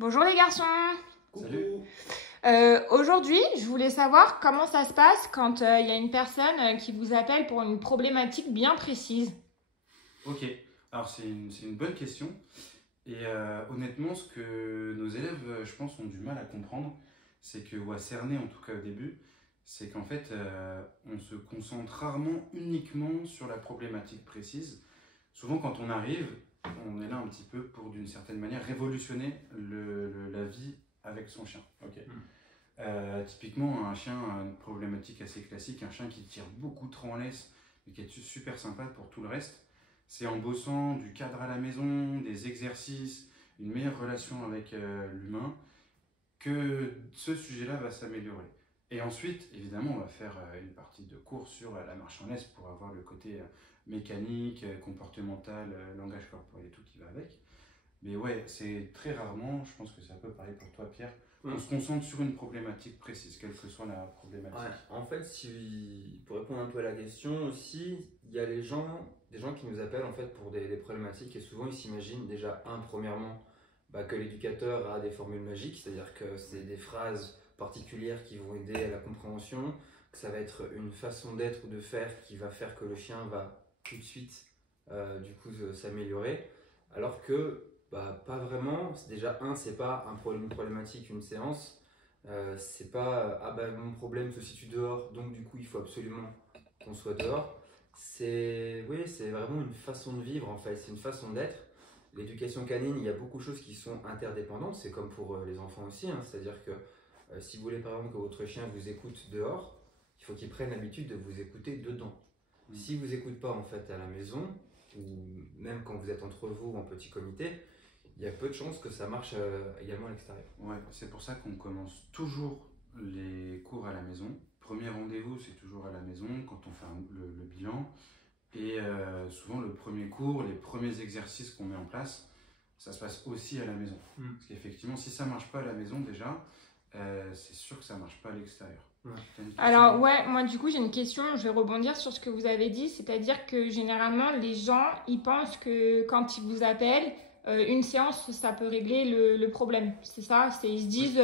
Bonjour les garçons. Salut. Aujourd'hui, je voulais savoir comment ça se passe quand il y a une personne qui vous appelle pour une problématique bien précise. Ok, alors c'est une bonne question. Et honnêtement, ce que nos élèves, je pense, ont du mal à comprendre, c'est que, ou à cerner en tout cas au début, c'est qu'en fait, on se concentre rarement uniquement sur la problématique précise. Souvent, quand on arrive, on est là un petit peu pour, d'une certaine manière, révolutionner la vie avec son chien. Ok. Typiquement, un chien a une problématique assez classique, un chien qui tire beaucoup trop en laisse, mais qui est super sympa pour tout le reste. C'est en bossant du cadre à la maison, des exercices, une meilleure relation avec l'humain, que ce sujet-là va s'améliorer. Et ensuite, évidemment, on va faire une partie de cours sur la marche en laisse pour avoir le côté mécanique, comportemental, langage corporel et tout qui va avec. Mais ouais, c'est très rarement, je pense que c'est un peu pareil pour toi, Pierre, on se concentre sur une problématique précise, quelle que soit la problématique. Ouais, en fait, pour répondre un peu à la question aussi, il y a des gens qui nous appellent en fait pour des problématiques et souvent ils s'imaginent déjà, premièrement, que l'éducateur a des formules magiques, c'est-à-dire que c'est des phrases particulières qui vont aider à la compréhension, que ça va être une façon d'être ou de faire qui va faire que le chien va tout de suite s'améliorer, alors que pas vraiment. Déjà, c'est pas une problématique, une séance. C'est pas mon problème se situe dehors, donc du coup il faut absolument qu'on soit dehors. C'est vraiment une façon de vivre en fait, c'est une façon d'être. L'éducation canine, il y a beaucoup de choses qui sont interdépendantes, c'est comme pour les enfants aussi, hein. C'est-à-dire que si vous voulez par exemple que votre chien vous écoute dehors, il faut qu'il prenne l'habitude de vous écouter dedans. S'il vous écoute pas en fait à la maison, ou même quand vous êtes entre vous en petit comité, il y a peu de chances que ça marche également à l'extérieur. Ouais, c'est pour ça qu'on commence toujours les cours à la maison. Premier rendez-vous, c'est toujours à la maison quand on fait le bilan. Et souvent, le premier cours, les premiers exercices qu'on met en place, ça se passe aussi à la maison. Parce qu'effectivement, si ça ne marche pas à la maison déjà, c'est sûr que ça ne marche pas à l'extérieur. Ouais. Alors ouais, moi du coup j'ai une question, je vais rebondir sur ce que vous avez dit, c'est-à-dire que généralement les gens ils pensent que quand ils vous appellent, une séance ça peut régler le problème, c'est ça? Ils se disent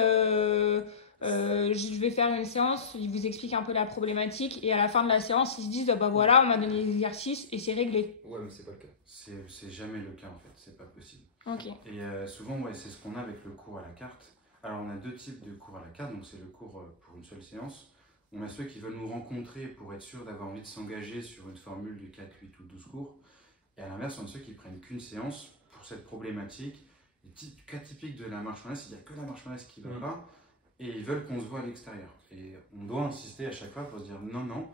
je vais faire une séance, ils vous expliquent un peu la problématique et à la fin de la séance ils se disent bah voilà on m'a donné l'exercice et c'est réglé. Ouais, mais c'est pas le cas. C'est jamais le cas en fait, c'est pas possible. Ok. Et souvent, ouais, c'est ce qu'on a avec le cours à la carte. Alors, on a deux types de cours à la carte, donc c'est le cours pour une seule séance. On a ceux qui veulent nous rencontrer pour être sûr d'avoir envie de s'engager sur une formule de 4, 8 ou 12 cours. Et à l'inverse, on a ceux qui prennent qu'une séance pour cette problématique. Le cas typique de la marche en laisse, il n'y a que la marche en laisse qui ne va pas, et ils veulent qu'on se voit à l'extérieur. Et on doit insister à chaque fois pour se dire non, non,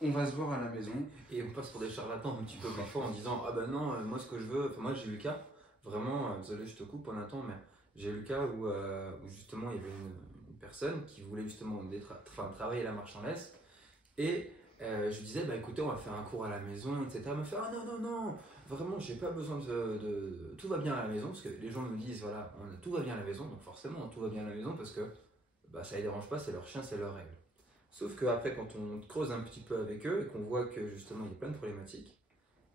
on va se voir à la maison. Et on passe pour des charlatans un petit peu parfois en disant ah ben non, moi ce que je veux, moi j'ai eu le cas, vraiment, désolé je te coupe en attendant, mais j'ai eu le cas où justement il y avait une personne qui voulait justement travailler la marche en laisse et je lui disais bah écoutez on va faire un cours à la maison, etc. Elle me fait ah non non non, vraiment j'ai pas besoin tout va bien à la maison, parce que les gens nous disent voilà tout va bien à la maison, donc forcément tout va bien à la maison parce que ça les dérange pas, c'est leur chien, c'est leur règle. Sauf qu'après, quand on creuse un petit peu avec eux et qu'on voit que justement il y a plein de problématiques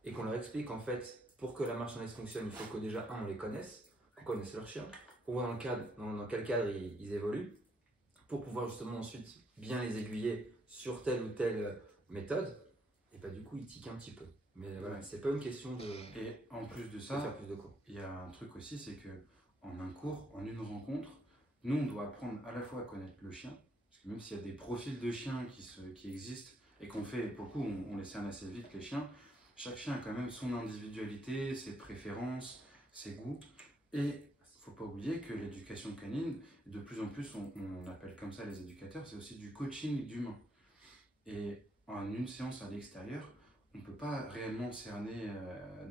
et qu'on leur explique en fait pour que la marche en laisse fonctionne, il faut que déjà, on les connaisse, qu'on connaisse leur chien, qu'on voit dans quel cadre ils évoluent, pour pouvoir justement ensuite bien les aiguiller sur telle ou telle méthode, et du coup ils tiquent un petit peu. Mais voilà, c'est pas une question de. Et en plus de ça, faire plus de cours. Il y a un truc aussi, c'est que en un cours, en une rencontre, nous on doit apprendre à la fois à connaître le chien, parce que même s'il y a des profils de chiens qui existent et qu'on fait beaucoup, on les cerne assez vite les chiens, chaque chien a quand même son individualité, ses préférences, ses goûts. Et il ne faut pas oublier que l'éducation canine, de plus en plus on appelle comme ça les éducateurs, c'est aussi du coaching d'humain. Et en une séance à l'extérieur, on ne peut pas réellement cerner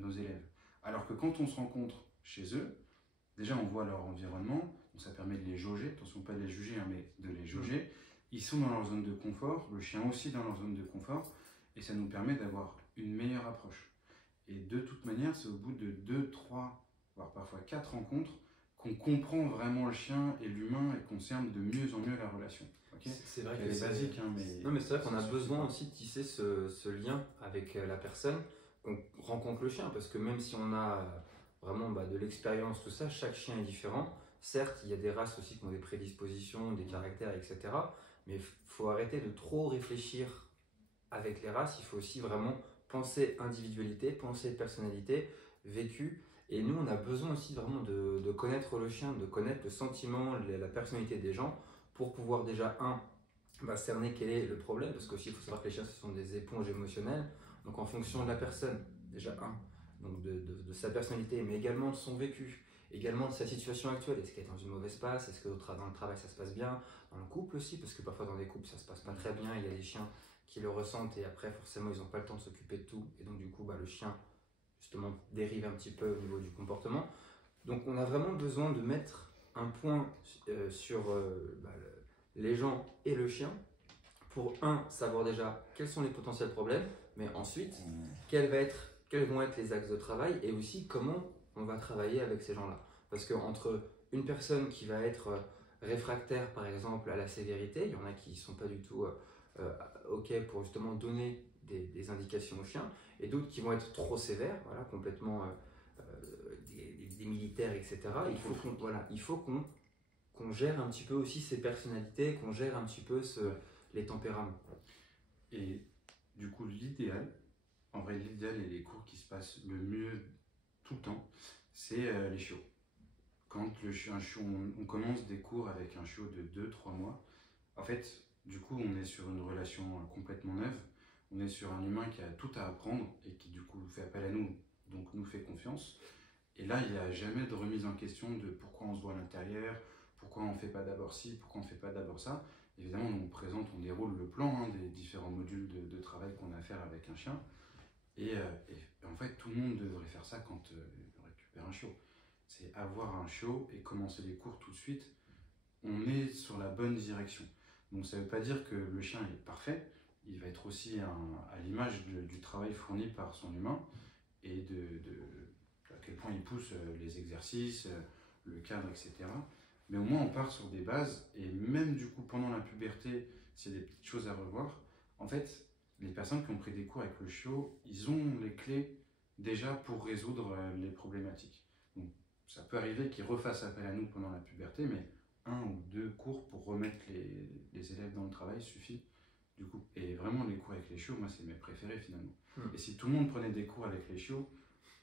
nos élèves. Alors que quand on se rencontre chez eux, déjà on voit leur environnement, donc ça permet de les jauger, attention pas de les juger, hein, mais de les jauger. Ils sont dans leur zone de confort, le chien aussi dans leur zone de confort, et ça nous permet d'avoir une meilleure approche. Et de toute manière, c'est au bout de 2, 3, voire parfois 4 rencontres qu'on comprend vraiment le chien et l'humain et qu'on cerne de mieux en mieux la relation. Okay, c'est vrai que c'est basique, hein, mais. Non, mais c'est vrai qu'on a besoin aussi de tisser ce lien avec la personne, qu'on rencontre le chien, parce que même si on a vraiment de l'expérience, tout ça, chaque chien est différent. certes, il y a des races aussi qui ont des prédispositions, des caractères, etc. Mais il faut arrêter de trop réfléchir avec les races. Il faut aussi vraiment penser individualité, penser personnalité, vécu. Et nous, on a besoin aussi vraiment de connaître le chien, de connaître le sentiment, la personnalité des gens pour pouvoir déjà, cerner quel est le problème. Parce qu'aussi, il faut savoir que les chiens, ce sont des éponges émotionnelles. Donc, en fonction de la personne, déjà, donc de sa personnalité, mais également de son vécu, également de sa situation actuelle. Est-ce qu'elle est dans une mauvaise passe? Est-ce que dans le travail, ça se passe bien? Dans le couple aussi, parce que parfois, dans des couples, ça se passe pas très bien. Il y a des chiens qui le ressentent et après, forcément, ils n'ont pas le temps de s'occuper de tout. Et donc, du coup, le chien, justement, dérive un petit peu au niveau du comportement. Donc, on a vraiment besoin de mettre un point sur les gens et le chien pour, savoir déjà quels sont les potentiels problèmes, mais ensuite, quels vont être les axes de travail et aussi comment on va travailler avec ces gens-là. Parce qu'entre une personne qui va être réfractaire, par exemple, à la sévérité, il y en a qui ne sont pas du tout OK pour justement donner des indications aux chiens, et d'autres qui vont être trop sévères, voilà, complètement des militaires, etc. Il faut qu'on gère un petit peu aussi ces personnalités, qu'on gère un petit peu les tempéraments. Et du coup, l'idéal et les cours qui se passent le mieux tout le temps, c'est les chiots. Quand on commence des cours avec un chiot de 2-3 mois, en fait, du coup, on est sur une relation complètement neuve. On est sur un humain qui a tout à apprendre et qui, du coup, fait appel à nous, donc nous fait confiance. Et là, il n'y a jamais de remise en question de pourquoi on se voit à l'intérieur, pourquoi on ne fait pas d'abord ci, pourquoi on ne fait pas d'abord ça. Évidemment, on déroule le plan des différents modules de travail qu'on a à faire avec un chien. Et en fait, tout le monde devrait faire ça quand on récupère un chiot. C'est avoir un chiot et commencer les cours tout de suite. On est sur la bonne direction. Donc ça ne veut pas dire que le chien est parfait. Il va être aussi à l'image du travail fourni par son humain et à quel point il pousse les exercices, le cadre, etc. Mais au moins on part sur des bases, et même du coup pendant la puberté, s'il y a des petites choses à revoir, en fait, les personnes qui ont pris des cours avec le chiot, ils ont les clés déjà pour résoudre les problématiques. Donc ça peut arriver qu'ils refassent appel à nous pendant la puberté, mais 1 ou 2 cours pour remettre les élèves dans le travail suffit. Du coup, et vraiment les cours avec les chiots, moi c'est mes préférés finalement. Et si tout le monde prenait des cours avec les chiots,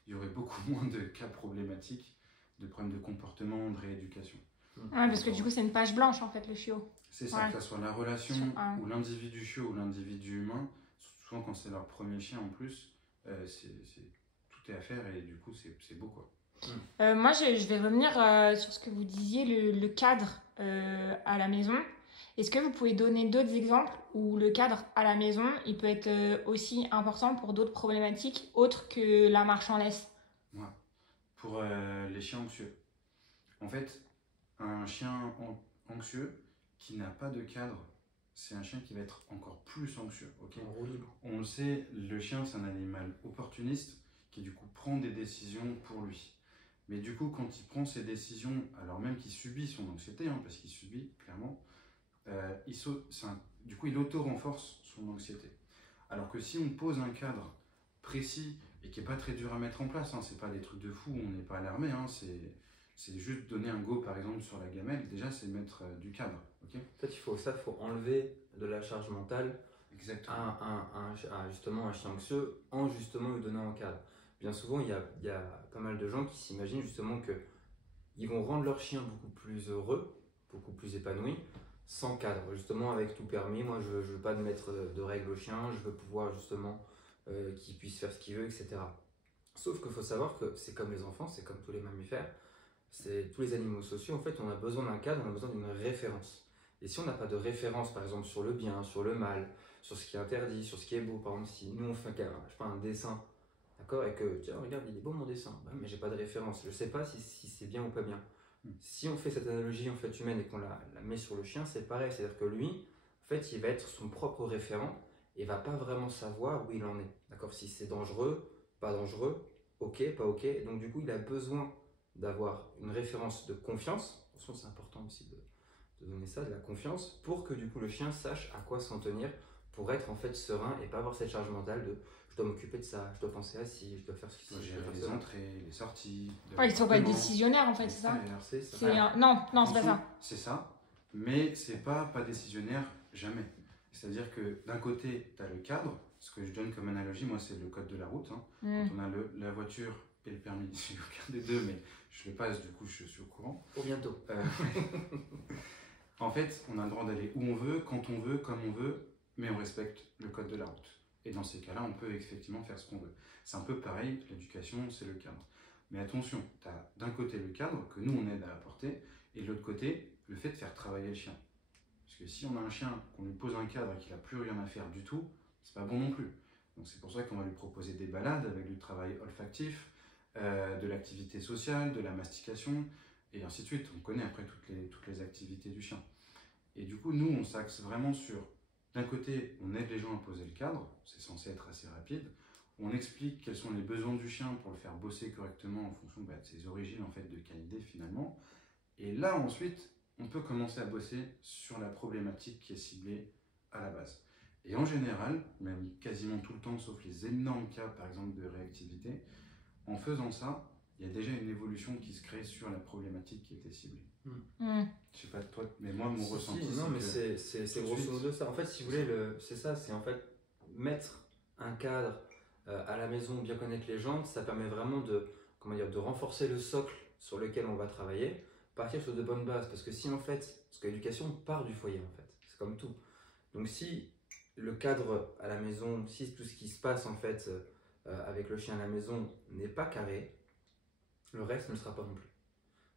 il y aurait beaucoup moins de cas problématiques, de problèmes de comportement, de rééducation. Ouais, parce que du coup c'est une page blanche en fait le chiot. C'est ça, que ce soit la relation ou l'individu chiot ou l'individu humain, souvent quand c'est leur premier chien en plus, tout est à faire et du coup c'est beau quoi. Moi je vais revenir sur ce que vous disiez, le cadre à la maison. Est-ce que vous pouvez donner d'autres exemples où le cadre à la maison il peut être aussi important pour d'autres problématiques autres que la marche en laisse? Ouais. Pour les chiens anxieux. En fait, un chien anxieux qui n'a pas de cadre, c'est un chien qui va être encore plus anxieux. Okay, on le sait, le chien c'est un animal opportuniste qui du coup prend des décisions pour lui. Mais du coup, quand il prend ses décisions, alors même qu'il subit son anxiété, parce qu'il subit clairement, du coup il auto-renforce son anxiété. Alors que si on pose un cadre précis et qui n'est pas très dur à mettre en place, c'est pas des trucs de fou, on n'est pas alarmé, c'est juste donner un go par exemple sur la gamelle, déjà c'est mettre du cadre. Okay, en fait, il faut enlever de la charge mentale. Exactement. Justement un chien anxieux en justement lui donnant un cadre. Bien souvent, il y a pas mal de gens qui s'imaginent justement qu'ils vont rendre leur chien beaucoup plus heureux, beaucoup plus épanoui, sans cadre, justement avec tout permis. Moi, je ne veux pas mettre de règles au chien, je veux pouvoir justement qu'il puisse faire ce qu'il veut, etc. Sauf qu'il faut savoir que c'est comme les enfants, c'est comme tous les mammifères, c'est tous les animaux sociaux. En fait, on a besoin d'un cadre, on a besoin d'une référence. Et si on n'a pas de référence, par exemple, sur le bien, sur le mal, sur ce qui est interdit, sur ce qui est beau, par exemple, si nous on fait un dessin, d'accord, et que tiens, regarde, il est beau mon dessin, mais j'ai pas de référence, je sais pas si c'est bien ou pas bien. Si on fait cette analogie en fait humaine et qu'on la met sur le chien, c'est pareil, c'est-à-dire que lui, en fait, il va être son propre référent et va pas vraiment savoir où il en est, d'accord, si c'est dangereux, pas dangereux, ok, pas ok. Donc du coup, il a besoin d'avoir une référence de confiance. Attention, c'est important aussi de donner ça, de la confiance, pour que du coup le chien sache à quoi s'en tenir, pour être en fait serein et pas avoir cette charge mentale de je dois m'occuper de ça, je dois penser à ci, je dois faire ceci, Tu dois je gérer dois faire les ça. entrées, les sorties. Ouais, ils sont pas département, décisionnaires en fait, c'est ça? l'extérieur. C'est ça. C'est non, non, c'est pas Attention, ça. c'est ça, mais c'est pas décisionnaire jamais. C'est-à-dire que d'un côté, tu as le cadre, ce que je donne comme analogie, moi c'est le code de la route. Hein. Mm. Quand on a la voiture et le permis, j'ai aucun des deux, mais je le passe, du coup je suis au courant. Pour bientôt. En fait, on a le droit d'aller où on veut, quand on veut, comme on veut, mais on respecte le code de la route. Et dans ces cas-là, on peut effectivement faire ce qu'on veut. C'est un peu pareil, l'éducation, c'est le cadre. Mais attention, tu as d'un côté le cadre que nous on aide à apporter, et de l'autre côté, le fait de faire travailler le chien. Parce que si on a un chien, qu'on lui pose un cadre et qu'il n'a plus rien à faire du tout, c'est pas bon non plus. Donc c'est pour ça qu'on va lui proposer des balades avec du travail olfactif, de l'activité sociale, de la mastication, et ainsi de suite. On connaît après toutes les activités du chien. Et du coup, nous, on s'axe vraiment sur, d'un côté, on aide les gens à poser le cadre, c'est censé être assez rapide. On explique quels sont les besoins du chien pour le faire bosser correctement en fonction de ses origines en fait, de qualité finalement. Et là, ensuite, on peut commencer à bosser sur la problématique qui est ciblée à la base. Et en général, même quasiment tout le temps, sauf les énormes cas par exemple de réactivité, en faisant ça, il y a déjà une évolution qui se crée sur la problématique qui était ciblée. Mm. Je sais pas toi, mais moi mon ressenti Non, mais que c'est tout de grosso suite, modo ça. En fait, si vous voulez, c'est ça, c'est en fait mettre un cadre à la maison, bien connaître les gens, ça permet vraiment comment dire, de renforcer le socle sur lequel on va travailler, partir sur de bonnes bases. Parce que si en fait, parce que l'éducation part du foyer en fait, c'est comme tout. Donc si le cadre à la maison, si tout ce qui se passe en fait avec le chien à la maison n'est pas carré, le reste ne le sera pas non plus.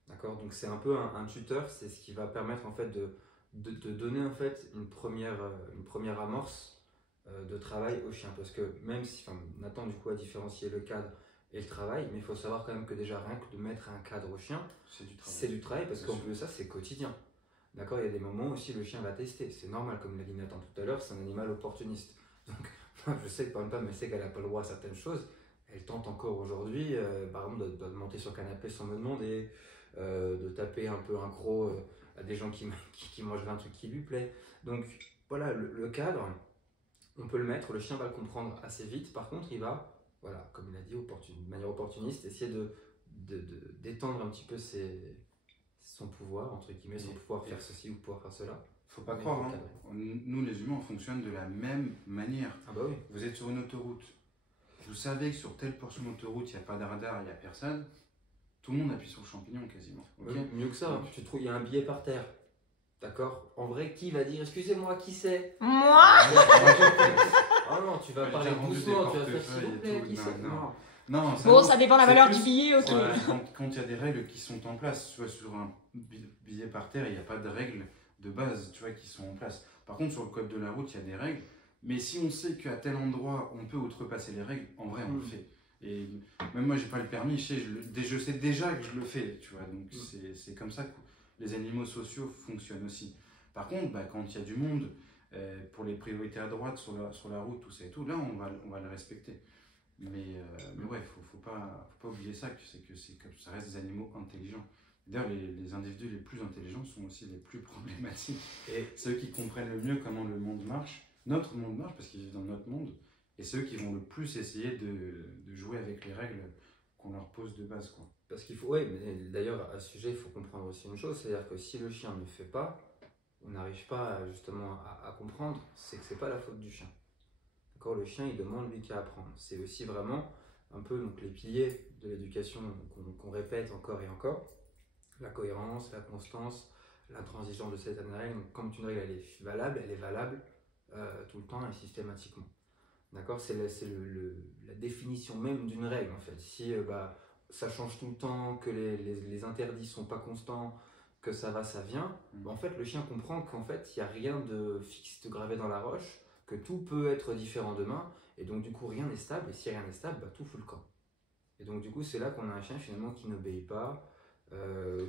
D'accord? Donc c'est un peu un tuteur, c'est ce qui va permettre en fait de donner en fait une première amorce de travail au chien. Parce que même si, enfin, Nathan du coup a différencié le cadre et le travail, mais il faut savoir quand même que déjà rien que de mettre un cadre au chien, c'est du travail parce qu'en plus de ça c'est quotidien. D'accord? Il y a des moments aussi le chien va tester, c'est normal comme l'a dit Nathan tout à l'heure, c'est un animal opportuniste. Donc moi je sais que par exemple, elle sait qu'elle n'a pas le droit à certaines choses, elle tente encore aujourd'hui, par exemple de monter sur le canapé sans me demander, de taper un peu un croc à des gens qui mangeraient un truc qui lui plaît. Donc voilà, le cadre, on peut le mettre, le chien va le comprendre assez vite. Par contre, il va, voilà, comme il a dit, de manière opportuniste, essayer d'étendre un petit peu son pouvoir, entre guillemets, son pouvoir faire ceci ou pouvoir faire cela. Faut pas croire, hein. Nous les humains on fonctionne de la même manière. Ah bah oui. Vous êtes sur une autoroute, vous savez que sur telle portion d'autoroute il n'y a pas de radar, il n'y a personne, tout le monde appuie sur le champignon quasiment. Okay, mieux que ça, hein. Tu trouves, il y a un billet par terre. D'accord? En vrai, qui va dire excusez-moi, qui c'est? Moi? Oh non, tu vas parler doucement, tu vas faire s'il vous plaît, qui c'est? Non, bon, ça dépend de la valeur du billet, ok. Quand il y a des règles qui sont en place, tu vois, sur un billet par terre, il n'y a pas de règles de base, tu vois, qui sont en place. Par contre, sur le code de la route, il y a des règles, mais si on sait qu'à tel endroit, on peut outrepasser les règles, en vrai, on le fait. Et même moi, j'ai pas le permis, je sais déjà que je le fais, tu vois, donc c'est comme ça que les animaux sociaux fonctionnent aussi. Par contre, quand il y a du monde, pour les priorités à droite sur la route, tout ça et tout, là, on va le respecter. Mais ouais, faut pas oublier ça, que ça reste des animaux intelligents. D'ailleurs, les individus les plus intelligents sont aussi les plus problématiques. Et ceux qui comprennent le mieux comment le monde marche, notre monde marche, parce qu'ils vivent dans notre monde, et ceux qui vont le plus essayer de jouer avec les règles qu'on leur pose de base, quoi. Parce qu'il faut, ouais, mais d'ailleurs, à ce sujet, il faut comprendre aussi une chose, c'est-à-dire que si le chien ne fait pas, on n'arrive pas justement à comprendre, c'est que c'est pas la faute du chien. D'accord, le chien, il demande lui qu'à apprendre. C'est aussi vraiment un peu donc, les piliers de l'éducation qu'on répète encore et encore. La cohérence, la constance, l'intransigeance de cette règle. Donc, quand une règle elle est valable tout le temps et systématiquement. D'accord, c'est la définition même d'une règle en fait. Si ça change tout le temps, que les interdits sont pas constants, que ça va, ça vient, en fait le chien comprend qu'en fait il n'y a rien de fixe, de gravé dans la roche, que tout peut être différent demain, et donc du coup rien n'est stable, et si rien n'est stable, tout fout le camp. Et donc du coup c'est là qu'on a un chien finalement qui n'obéit pas,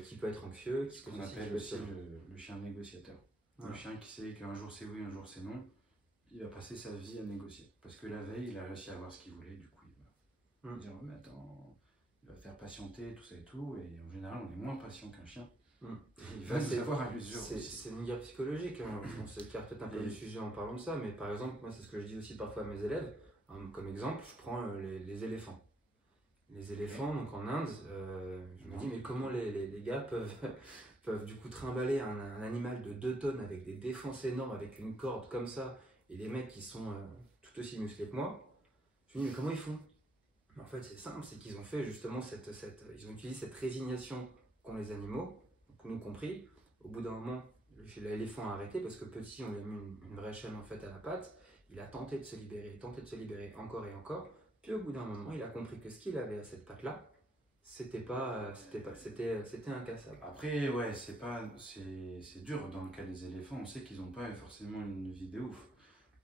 qui peut être anxieux, ce qu'on appelle aussi le chien négociateur. Voilà. Le chien qui sait qu'un jour c'est oui, un jour c'est non, il va passer sa vie à négocier. Parce que la veille, il a réussi à avoir ce qu'il voulait, du coup il va dire oh, mais attends, il va faire patienter, tout ça et tout, et en général on est moins patient qu'un chien. Il va nous avoir à l'usure. C'est une guerre psychologique, hein. On s'écarte peut-être un peu du sujet en parlant de ça, mais par exemple, moi c'est ce que je dis aussi parfois à mes élèves, Comme exemple, je prends les éléphants. Les éléphants, donc en Inde, je me dis, mais comment les gars peuvent du coup trimballer un animal de 2 tonnes avec des défenses énormes, avec une corde comme ça, et des mecs qui sont tout aussi musclés que moi. Je me dis, mais comment ils font? En fait, c'est simple, c'est qu'ils ont fait justement ils ont utilisé cette résignation qu'ont les animaux, donc nous compris. Au bout d'un moment, l'éléphant a arrêté parce que petit, on lui a mis une vraie chaîne en fait à la patte. Il a tenté de se libérer encore et encore. Puis au bout d'un moment, il a compris que ce qu'il avait à cette patte-là, c'était incassable. Après, ouais, c'est dur dans le cas des éléphants. On sait qu'ils n'ont pas forcément une vie de ouf.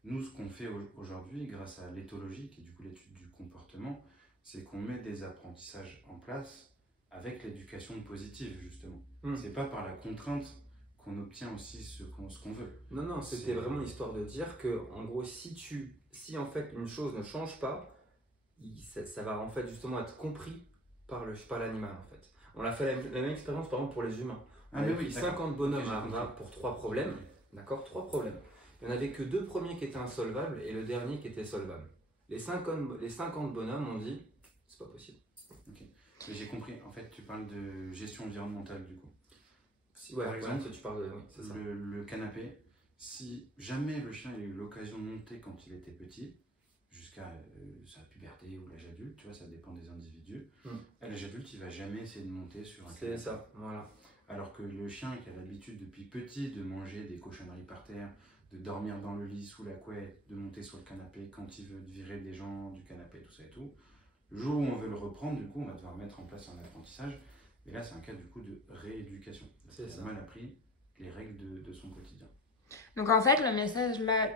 Nous, ce qu'on fait aujourd'hui, grâce à l'éthologie, qui est du coup l'étude du comportement, c'est qu'on met des apprentissages en place avec l'éducation positive, justement. C'est pas par la contrainte qu'on obtient aussi ce qu'on veut. Non, c'était vraiment histoire de dire que, en gros, si en fait une chose ne change pas, ça va en fait justement être compris par l'animal en fait. On a fait la même expérience par exemple pour les humains. On a pris 50 bonhommes pour 3 problèmes, d'accord, 3 problèmes. Il n'y en avait que 2 premiers qui étaient insolvables et le dernier qui était solvable. Les 50 bonhommes ont dit, c'est pas possible. Ok, mais j'ai compris. En fait, tu parles de gestion environnementale du coup. Ouais, par exemple, tu parles de, oui, c'est ça. Le canapé, si jamais le chien a eu l'occasion de monter quand il était petit, jusqu'à sa puberté ou l'âge adulte, tu vois, ça dépend des individus. À l'âge adulte, il va jamais essayer de monter sur un canapé. C'est ça, voilà. Alors que le chien qui a l'habitude depuis petit de manger des cochonneries par terre, de dormir dans le lit sous la couette, de monter sur le canapé quand il veut virer des gens du canapé, tout ça et tout, le jour où on veut le reprendre, du coup, on va devoir mettre en place un apprentissage. Et là, c'est un cas du coup de rééducation. Il a mal appris les règles de son quotidien. Donc en fait, le message là,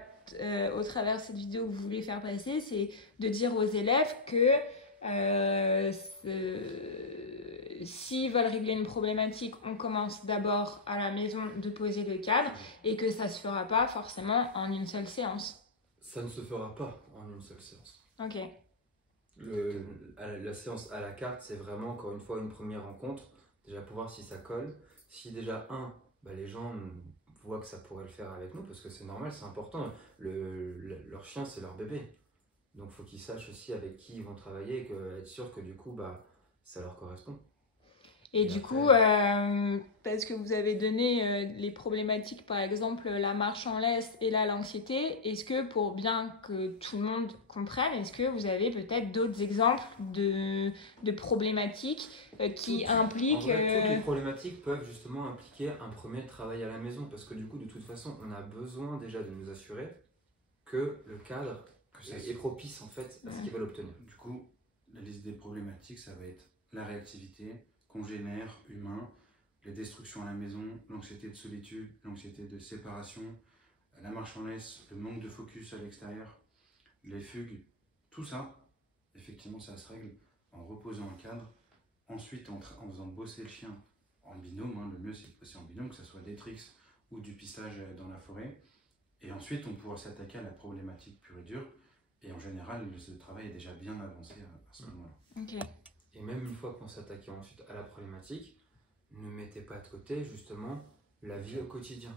au travers de cette vidéo que vous voulez faire passer, c'est de dire aux élèves que s'ils veulent régler une problématique, on commence d'abord à la maison de poser le cadre et que ça ne se fera pas forcément en une seule séance. Ça ne se fera pas en une seule séance. Ok. La séance à la carte, c'est vraiment encore une fois une première rencontre, déjà pour voir si ça colle. Si déjà, les gens voient que ça pourrait le faire avec nous, parce que c'est normal, c'est important. Leur chien, c'est leur bébé. Donc il faut qu'ils sachent aussi avec qui ils vont travailler et être sûr que du coup, ça leur correspond. Et du coup, parce que vous avez donné les problématiques, par exemple la marche en laisse et là l'anxiété, est-ce que pour bien que tout le monde comprenne, est-ce que vous avez peut-être d'autres exemples de problématiques qui impliquent... En fait, toutes les problématiques peuvent justement impliquer un premier travail à la maison, parce que du coup, de toute façon, on a besoin déjà de nous assurer que le cadre est propice en fait à ce qu'ils veulent obtenir. Du coup, la liste des problématiques, ça va être la réactivité, congénères, humains, les destructions à la maison, l'anxiété de solitude, l'anxiété de séparation, la marche en laisse, le manque de focus à l'extérieur, les fugues, tout ça, effectivement, ça se règle en reposant un cadre, ensuite en faisant bosser le chien en binôme, le mieux c'est de bosser en binôme, que ce soit des tricks ou du pistage dans la forêt, et ensuite on pourra s'attaquer à la problématique pure et dure, et en général, ce travail est déjà bien avancé à ce moment-là. Okay. Et même une fois qu'on s'attaque ensuite à la problématique, ne mettez pas de côté justement la vie au quotidien.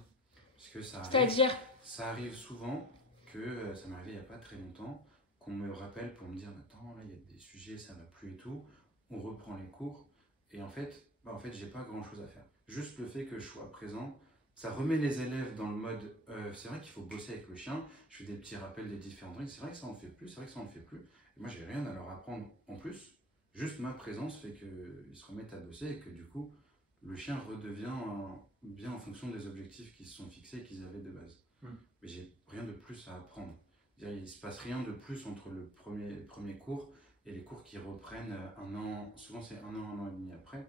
Parce que ça arrive souvent que, ça m'est arrivé il n'y a pas très longtemps, qu'on me rappelle pour me dire attends, là il y a des sujets, ça va plus et tout, on reprend les cours, et en fait j'ai pas grand chose à faire. Juste le fait que je sois présent, ça remet les élèves dans le mode c'est vrai qu'il faut bosser avec le chien, je fais des petits rappels des différents trucs, c'est vrai que ça en fait plus, et moi j'ai rien à leur apprendre en plus. Juste ma présence fait qu'ils se remettent à bosser et que du coup, le chien redevient bien en fonction des objectifs qu'ils se sont fixés et qu'ils avaient de base. Mais j'ai rien de plus à apprendre. Il ne se passe rien de plus entre le premier cours et les cours qui reprennent un an, souvent c'est un an et demi après.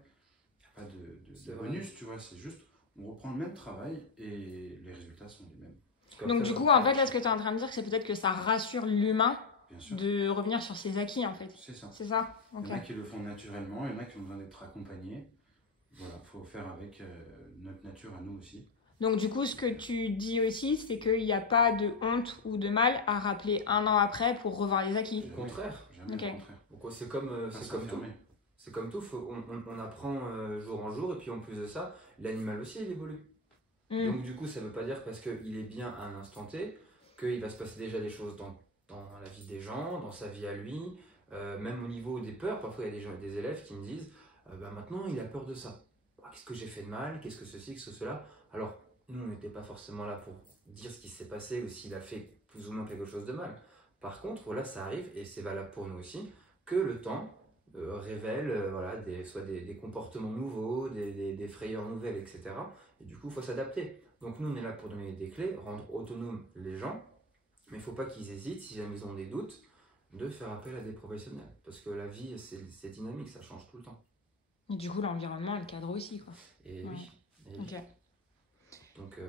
Il n'y a pas de bonus, tu vois, c'est juste, on reprend le même travail et les résultats sont les mêmes. Donc du coup, en fait, là, ce que tu es en train de dire, c'est peut-être que ça rassure l'humain de revenir sur ses acquis, en fait. C'est ça. C'est ça. Okay. Il y en a qui le font naturellement, il y en a qui ont besoin d'être accompagnés. Voilà, il faut faire avec notre nature à nous aussi. Donc du coup, ce que tu dis aussi, c'est qu'il n'y a pas de honte ou de mal à rappeler un an après pour revoir les acquis. Au contraire. Jamais okay. au contraire. Donc, c'est comme tout. C'est comme tout, on apprend jour en jour, et puis en plus de ça, l'animal aussi, il évolue. Donc du coup, ça ne veut pas dire parce qu'il est bien à un instant T, qu'il va se passer déjà des choses dans dans la vie des gens, dans sa vie à lui, même au niveau des peurs. Parfois, il y a des élèves qui me disent maintenant, il a peur de ça. Qu'est-ce que j'ai fait de mal? Qu'est-ce que ceci, qu'est-ce que cela? Alors, nous, on n'était pas forcément là pour dire ce qui s'est passé ou s'il a fait plus ou moins quelque chose de mal. Par contre, voilà, ça arrive, et c'est valable pour nous aussi, que le temps révèle voilà, soit des comportements nouveaux, des frayeurs nouvelles, etc. Et du coup, il faut s'adapter. Donc nous, on est là pour donner des clés, rendre autonomes les gens, mais il ne faut pas qu'ils hésitent, si jamais ils ont des doutes, de faire appel à des professionnels. Parce que la vie, c'est dynamique, ça change tout le temps. Et du coup, l'environnement, le cadre aussi, quoi. Et Ouais. oui. Et oui. Ok.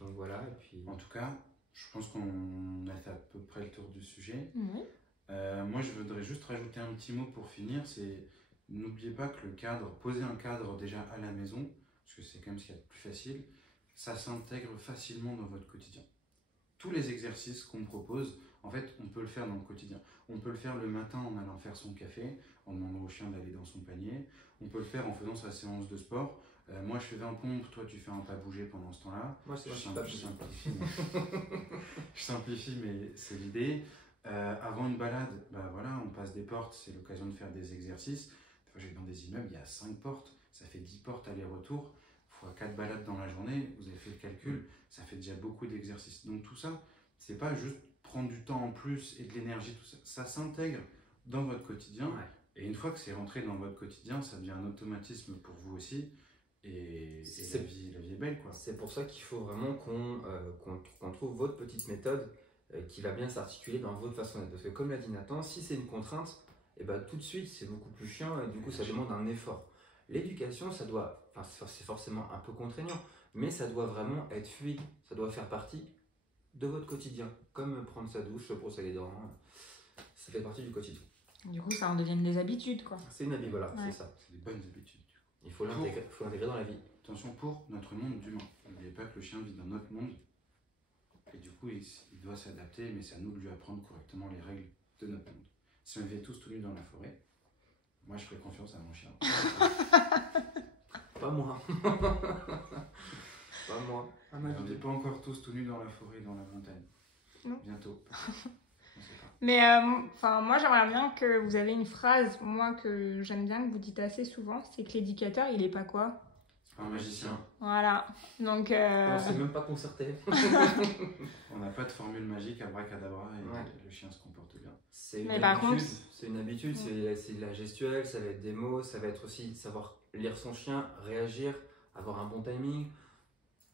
Donc voilà, et puis... En tout cas, je pense qu'on a fait à peu près le tour du sujet. Oui. Moi, je voudrais juste rajouter un petit mot pour finir, c'est n'oubliez pas que le cadre, poser un cadre déjà à la maison, parce que c'est quand même ce qu'il y a de plus facile, ça s'intègre facilement dans votre quotidien. Tous les exercices qu'on propose, en fait, on peut le faire dans le quotidien. On peut le faire le matin en allant faire son café, en demandant au chien d'aller dans son panier. On peut le faire en faisant sa séance de sport. Moi, je fais 20 pompes, toi, tu fais un pas bouger pendant ce temps-là. Moi, c'est Je pas simplifie, je simplifie, mais c'est l'idée. Avant une balade, bah voilà, on passe des portes, c'est l'occasion de faire des exercices. J'ai dans des immeubles, il y a 5 portes, ça fait 10 portes aller-retour, fois 4 balades dans la journée, vous avez fait le calcul, ça fait déjà beaucoup d'exercices. Donc tout ça, c'est pas juste prendre du temps en plus et de l'énergie, tout ça, ça s'intègre dans votre quotidien. Ouais. Et une fois que c'est rentré dans votre quotidien, ça devient un automatisme pour vous aussi. Et la vie est belle, quoi. C'est pour ça qu'il faut vraiment qu'on trouve votre petite méthode qui va bien s'articuler dans votre façon d'être. Parce que comme l'a dit Nathan, si c'est une contrainte, et ben, tout de suite c'est beaucoup plus chiant et du coup ça demande un effort. L'éducation, c'est forcément un peu contraignant, mais ça doit vraiment être fluide, ça doit faire partie de votre quotidien. Comme prendre sa douche, se brosser les dents, ça fait partie du quotidien. Du coup, ça en devient des habitudes, quoi. C'est une habitude, voilà, Ouais. c'est ça. C'est des bonnes habitudes. Il faut l'intégrer dans la vie. Attention pour notre monde d'humain. N'oubliez pas que le chien vit dans notre monde. Et du coup, il doit s'adapter, mais c'est à nous de lui apprendre correctement les règles de notre monde. Si on vivait tous tout nus dans la forêt, moi je ferais confiance à mon chien. Pas moi. Pas moi. On n'est pas encore tous tout nus dans la forêt, dans la montagne. Non. Bientôt. On sait pas. Mais moi, j'aimerais bien que vous avez une phrase, moi, que j'aime bien, que vous dites assez souvent, c'est que l'éducateur, il est pas quoi? C'est pas un magicien. Voilà. Donc, On s'est même pas concerté. On n'a pas de formule magique abracadabra et Ouais. le chien se comporte bien. Mais par contre- C'est une habitude, c'est de la gestuelle, ça va être des mots, ça va être aussi savoir lire son chien, réagir, avoir un bon timing.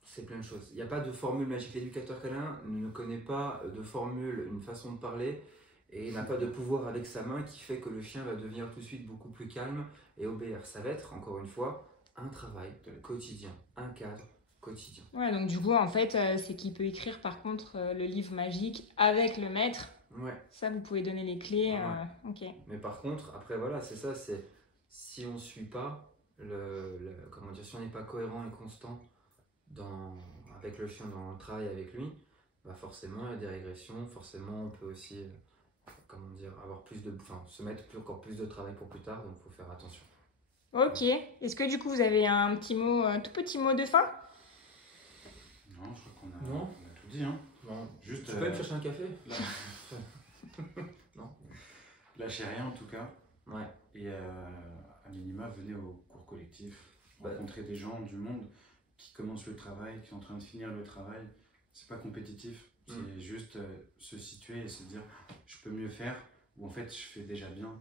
C'est plein de choses. Il n'y a pas de formule magique. L'éducateur canin ne connaît pas de formule, une façon de parler, et il n'a pas de pouvoir avec sa main qui fait que le chien va devenir tout de suite beaucoup plus calme et obéir. Ça va être, encore une fois, un travail quotidien, un cadre quotidien. ouais, donc du coup, en fait, c'est qu'il peut écrire, par contre, le livre magique avec le maître. Ouais. Ça, vous pouvez donner les clés. Ok. Mais par contre, après voilà, c'est ça, c'est si on ne suit pas, comment dire, si on n'est pas cohérent et constant avec le chien dans le travail avec lui, bah forcément il y a des régressions, forcément on peut aussi, comment dire, se mettre encore plus de travail pour plus tard, donc il faut faire attention. Ok. Est-ce que du coup, vous avez un petit mot, un tout petit mot de fin? Non, je crois qu'on a, Non. on a tout dit. Hein. Bon, Juste, tu peux aller me chercher un café? lâchez rien en tout cas. Ouais. Et à minima, venez au cours collectif, Ouais. rencontrer des gens du monde qui commencent le travail, qui sont en train de finir le travail. C'est pas compétitif, c'est juste se situer et se dire je peux mieux faire ou en fait je fais déjà bien.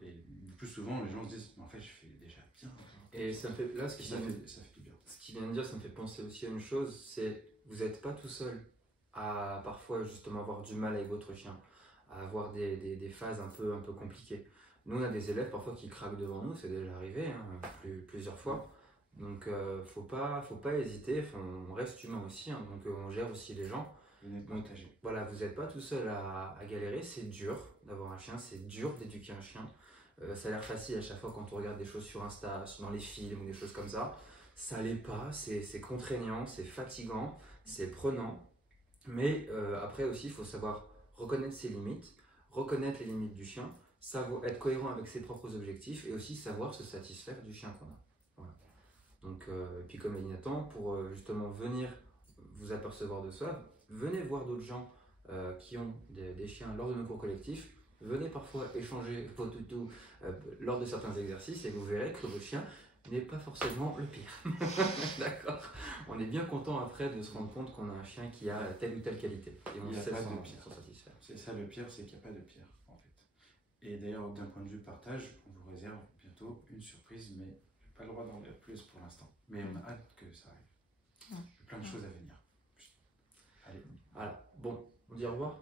Et le plus souvent, les gens se disent en fait je fais déjà bien. Et ça me fait, là, Ça fait du bien. ce qu'il vient de dire, ça me fait penser aussi à une chose, c'est vous n'êtes pas tout seul à parfois justement avoir du mal avec votre chien, à avoir des phases un peu compliquées. Nous, on a des élèves parfois qui craquent devant nous, c'est déjà arrivé plusieurs fois. Donc, faut pas hésiter, on reste humain aussi, donc on gère aussi les gens. Venez partager. Voilà, vous n'êtes pas tout seul à galérer, c'est dur d'avoir un chien, c'est dur d'éduquer un chien. Ça a l'air facile à chaque fois quand on regarde des choses sur Insta, dans les films ou des choses comme ça. Ça l'est pas, c'est contraignant, c'est fatigant, c'est prenant. Mais après aussi, il faut savoir reconnaître ses limites, reconnaître les limites du chien, savoir être cohérent avec ses propres objectifs et aussi savoir se satisfaire du chien qu'on a. Voilà. Donc, et puis comme a dit Nathan, pour justement venir vous apercevoir de ça, venez voir d'autres gens qui ont des chiens lors de nos cours collectifs, venez parfois échanger vos toutous lors de certains exercices et vous verrez que votre chien n'est pas forcément le pire. D'accord. On est bien content après de se rendre compte qu'on a un chien qui a telle ou telle qualité. Et on sait s'en satisfaire. C'est ça le pire, c'est qu'il n'y a pas de pire en fait. Et d'ailleurs, d'un point de vue partage, on vous réserve bientôt une surprise, mais je n'ai pas le droit d'en dire plus pour l'instant. Mais on a hâte que ça arrive. Il y a plein de choses à venir. Allez. Voilà. Bon, on dit au revoir.